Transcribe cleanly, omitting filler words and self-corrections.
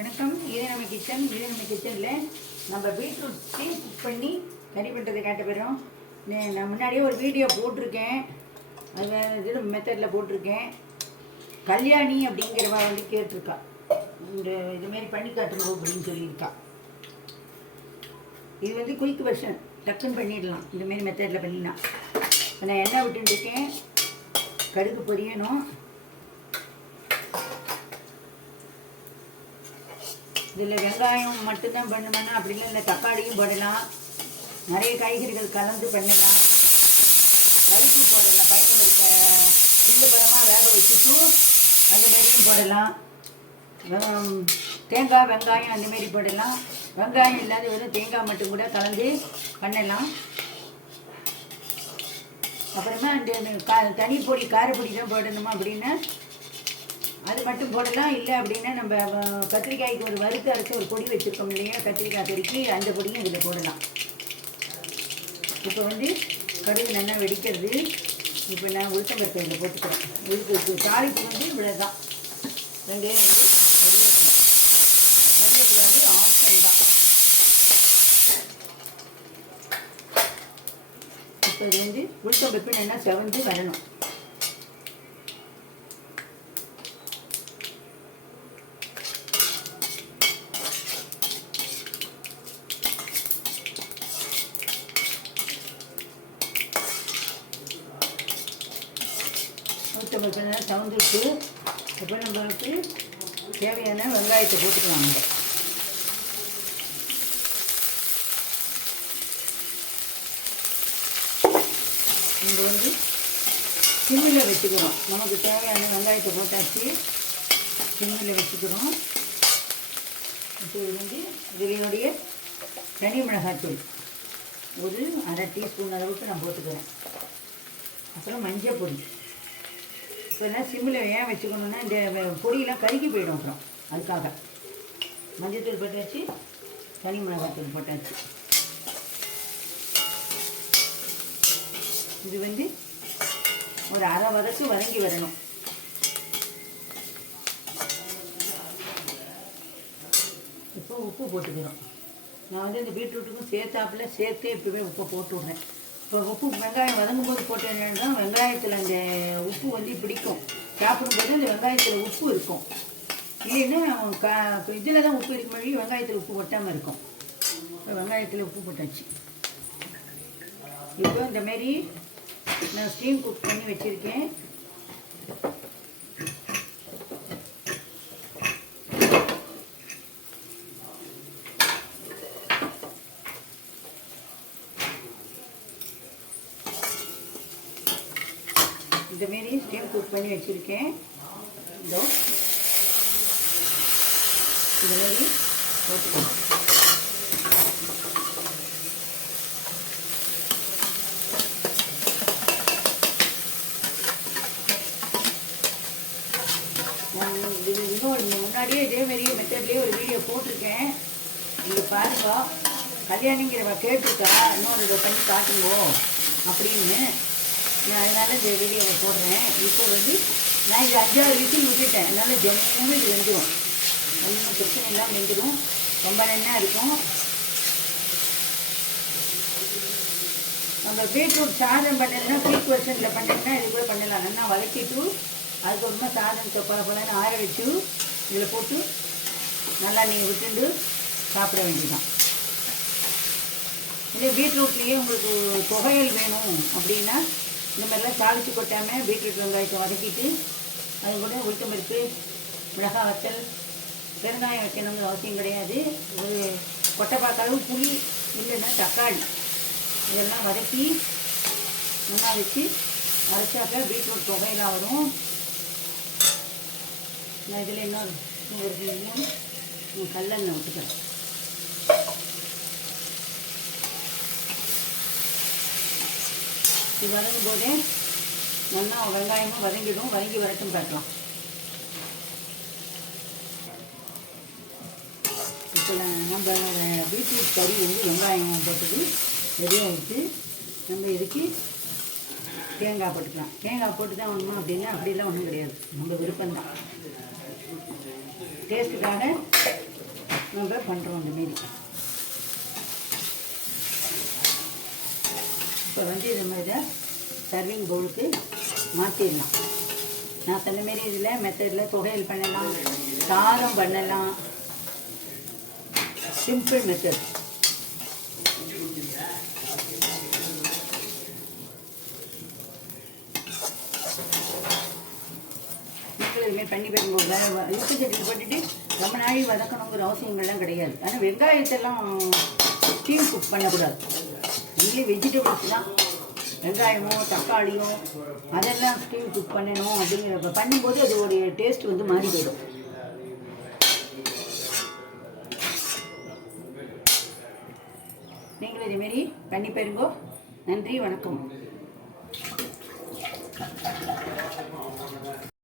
வணக்கம். இது நம்ம கிச்சனில் நம்ம பீட்ரூட் ஸ்டீம் குக் பண்ணி கறி பண்ணுறதை காட்ட போகிறோம். நான் முன்னாடியே ஒரு வீடியோ போட்டிருக்கேன். அது இதில் மெத்தடில் போட்டிருக்கேன். கல்யாணி அப்படிங்கிறவ வந்து கேட்டிருக்கா, இந்த இதுமாரி பண்ணி காட்டுங்க அப்படின்னு சொல்லியிருக்கா. இது வந்து குயிக் வெர்ஷன், டக்குன்னு பண்ணிடலாம் இந்தமாரி மெத்தடில் பண்ணினா. நான் எண்ணெய் விட்டுருக்கேன், கடுகு பொரியணும். இதில் வெங்காயம் மட்டும்தான் பண்ணுவேன்னா அப்படின்னா இல்லை, தக்காளியும் போடலாம், நிறைய காய்கறிகள் கலந்து பண்ணலாம். பருப்பு போடலாம், பருப்பு இருக்க சில்லு பழமாக வேக வச்சுட்டு அந்தமாரியும் போடலாம். தேங்காய் வெங்காயம் அந்தமாரி போடலாம். வெங்காயம் இல்லாத வெறும் தேங்காய் மட்டும் கூட கலந்து பண்ணலாம். அப்புறமா அந்த தனி பொடி காரப்பொடி தான் போடணுமா அப்படின்னா அது மட்டும் போடலாம். இல்லை அப்படின்னா நம்ம கத்திரிக்காய்க்கு ஒரு வறுத்து அரைச்சி ஒரு பொடி வச்சுருக்கோம் இல்லையா, கத்திரிக்காய் பொடிக்கு, அந்த பொடியும் இதில் போடலாம். இப்போ வந்து கடுகு நல்லா வெடிக்கிறது. இப்போ நான் உளுத்தம்பருப்பு இதில் போட்டுக்கிறேன். இதுக்கு தாளிப்பு வந்து இவ்வளோ தான், ரெண்டே வந்து கருவேப்பிலை வந்து ஆப்ஷன் தான். இப்போ இது வந்து உளுத்தம்பருப்பு நல்லா செவந்து வரணும். உளுத்தம்பருப்பு நல்லா செவந்துருக்கு. இப்போ நம்மளுக்கு தேவையான வெங்காயத்தை போட்டுக்கலாம். நம்ம வந்து சிம்மில் வச்சுக்கிறோம். நமக்கு தேவையான வெங்காயத்தை போட்டாச்சு, சிம்மில் வச்சுக்கிறோம். இப்போ இது வந்து இதனுடைய தனி மிளகாய்த்தூள் ஒரு அரை டீஸ்பூன் அளவுக்கு நான் போட்டுக்கிறேன். அப்புறம் மஞ்சள் பொடி. இப்போ என்ன சிம்மில் ஏன் வச்சுக்கணுன்னா இந்த பொடியெல்லாம் கருகி போயிடும். அப்புறம் அதுக்காக மஞ்சத்தூள் போட்டாச்சு, தனி மிளகாத்தூள் போட்டாச்சு. இது வந்து ஒரு அரை வதக்கு வதங்கி வரணும். இப்போ உப்பு போட்டுக்கிறோம். நான் வந்து இந்த பீட்ரூட்டுக்கும் சேர்த்தே எப்பவுமே உப்பை போட்டு விட்றேன். இப்போ உப்பு வெங்காயம் வதங்கும் போது போட்டேன்னா வெங்காயத்தில் அந்த உப்பு வந்து பிடிக்கும். சாப்பிடும்போது அந்த வெங்காயத்தில் உப்பு இருக்கும். இல்லைன்னா இதில் தான் உப்பு இருக்க மாதிரி வெங்காயத்தில் உப்பு ஒட்டாமல் இருக்கும். இப்போ வெங்காயத்தில் உப்பு போட்டாச்சு. இப்போ இந்தமாரி நான் ஸ்டீம் குக் பண்ணி வச்சுருக்கேன். இந்தமாரி ஸ்டீம் குக் பண்ணி வச்சுருக்கேன். இதோ இந்தமாரி போட்டுக்கலாம். இன்னொரு முன்னாடியே இதேமாரி மெத்தட்லேயே ஒரு வீடியோ போட்டிருக்கேன். இங்கே பாருங்க, கல்யாணிங்கிறவ கேட்டிருக்கா இன்னொரு இதை பண்ணி காட்டுங்கோ அப்படின்னு. நான் அதனால் இந்த வீடியோவை போடுறேன். இப்போ வந்து நான் இது 5-6 விசில் விட்டுட்டேன். அதனால் ஜனமும் இது வெந்துடும், ஒன்றும் பிரச்சனை இல்லாமல் வெந்துடும். ரொம்ப நல்லா இருக்கும். நம்ம பீட்ரூட் சாதம் பண்ணலைன்னா குயிக் வெர்ஷனில் பண்ணிங்கன்னா இது கூட பண்ணலாம். நல்லா வதக்கிட்டு அதுக்கப்புறமா சாதம் பலன்னு ஆற வச்சு இதில் போட்டு நல்லா நீங்கள் விட்டுண்டு சாப்பிட வேண்டியதான். இதே பீட்ரூட்லேயே உங்களுக்கு துவையல் வேணும் அப்படின்னா இந்த மாதிரிலாம் தாளித்து கொட்டாமல் பீட்ரூட் வெங்காயத்தை வதக்கிட்டு அது கூட உளுத்தம்பருப்பு, மிளகாய் வத்தல், பெருங்காயம் வைக்கணுங்கிற அவசியம் கிடையாது. ஒரு கொட்டைப்பாக்களவு புளி இல்லைன்னா தக்காளி இதெல்லாம் வதக்கி நல்லா வச்சு அரைச்சாக்க பீட்ரூட் துவையலாக வரும். நான் இதில் இன்னொரு கல்லெண்ணெய் விட்டுக்கிறேன். இது வதங்கும் போதே நல்லா வெங்காயமும் வதங்கிடும். வதங்கி வரட்டும் பார்க்கலாம். இப்போ நம்ம பீட்ரூட் கறி வந்து வெங்காயம் போட்டது ரெடியாக வச்சு நம்ம இதுக்கு தேங்காய் போட்டுக்கலாம். தேங்காய் போட்டு தான் ஒன்றும் அப்படின்னா அப்படிலாம் ஒன்றும் கிடையாது, நம்ம விருப்பம்தான். டேஸ்ட்டுக்காக நம்ம பண்ணுறோம் இந்தமாரி. இப்போ வந்து இது மாதிரி சர்விங் பவுலுக்கு மாற்றிடலாம். நான் சொன்ன மாரி இதில் மெத்தடில் துவையல் பண்ணலாம், சாதம் பண்ணலாம். Simple method. இதுமாரி பண்ணி பாருங்க. உப்பு சட்டி போட்டுட்டு ரொம்ப நாளை வதக்கணுங்கிற அவசியங்கள்லாம் கிடையாது. ஆனால் வெங்காயத்தெல்லாம் ஸ்டீம் குக் பண்ணக்கூடாது. ஒன்லி வெஜிடபிள்ஸ் தான், வெங்காயமோ தக்காளியோ அதெல்லாம் ஸ்டீம் குக் பண்ணணும். அப்படிங்கிற பண்ணும்போது அதோடைய டேஸ்ட் வந்து மாறி போயிடும். நீங்களும் இதுமாரி பண்ணி பாருங்க. நன்றி, வணக்கம்.